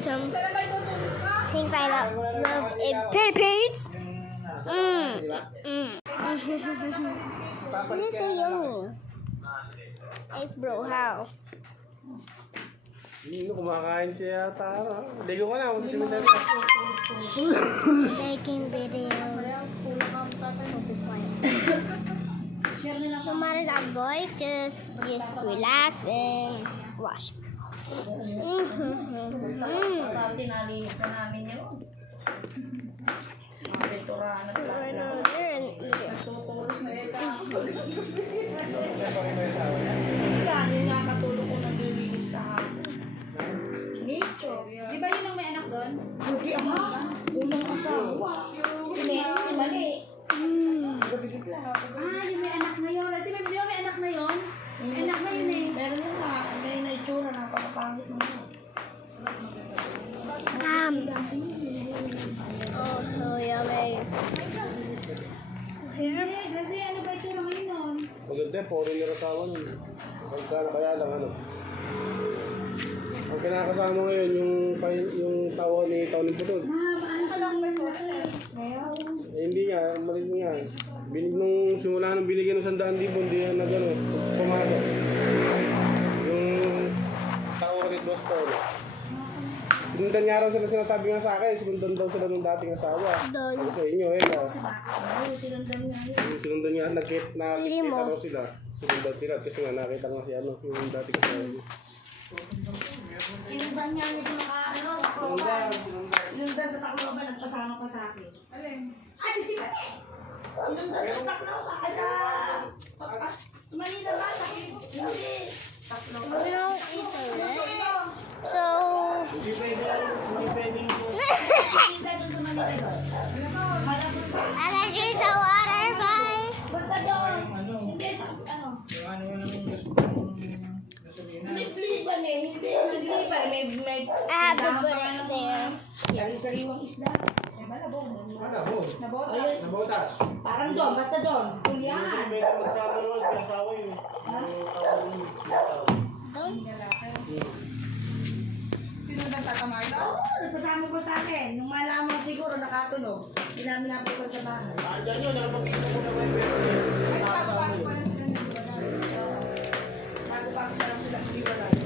some things I love in Philippines. This is so yummy. Hey bro, how? Kumakain siya yata. Ligo ka na, punta si Mindari. Making videos. No matter that boy, just relax and watch. Tinalinis na namin yun. Pintura na Right over there and eat it. Yung nakatulog ko naglilinis kahapon. Nicho. Di ba yun ang may anak doon? Hindi ama. Unang asawa. Si Mali. Yung may anak na yun. Kasi di ba may anak na yun? May anak na yun eh. Meron yun na. May naitsura na kapapangit mo yun. Oh, so yummy. Here. Kasi ano ba yung tsura ngayon nun? Maganda, foreigner asawa nun. Kaya lang ano. Ang kinakasama ngayon, yung tawa ni Tony Putol. Ano ka lang may tsura eh. Hindi nga, malit nga. Nung simula nung binigyan ng 100,000, hindi na gano'n, pumasok. Yung tawa ni Boss Tony. Sinundan nga raw sila, sinasabi nga sa akin, sinundan daw sila ng dating asawa. Ano sa inyo, sinundan nga, nakita raw sila. Sinundan sila, kasi nga nakita nga si ano, yung dating asawa niya. Sinundan niya niya sa mga ano, Tacloban. Sinundan sa Tacloban, nagpasama pa sa akin. Alin? Ay, si Mali! Sinundan sa Tacloban, sa Manila ba? Hindi. Tacloban. We don't eat the rest. So. Hindi pwede Sinundan doon sa Manila doon. Malapit pa. I gotta drink some water, bye. Basta doon. Hindi, ano. Nagliban eh. Hindi, nagliban. May I have to put it there. sariwang isda. Nabota? Nabotas. Parang doon, basta doon. Kulyahan. Pwede magsama naman sa asawa yun. Yung tawa niya. Don't. Sino nang tatamarlo? Oo, nagpasama pa sa akin. Nung malaman siguro nakatunog, hindi namin napunta sa bahay. Diyan yun, nakapagkita ko na may pwede. Ay, pagpapag pa na sila nagwala. Bago pa lang sila hindi wala.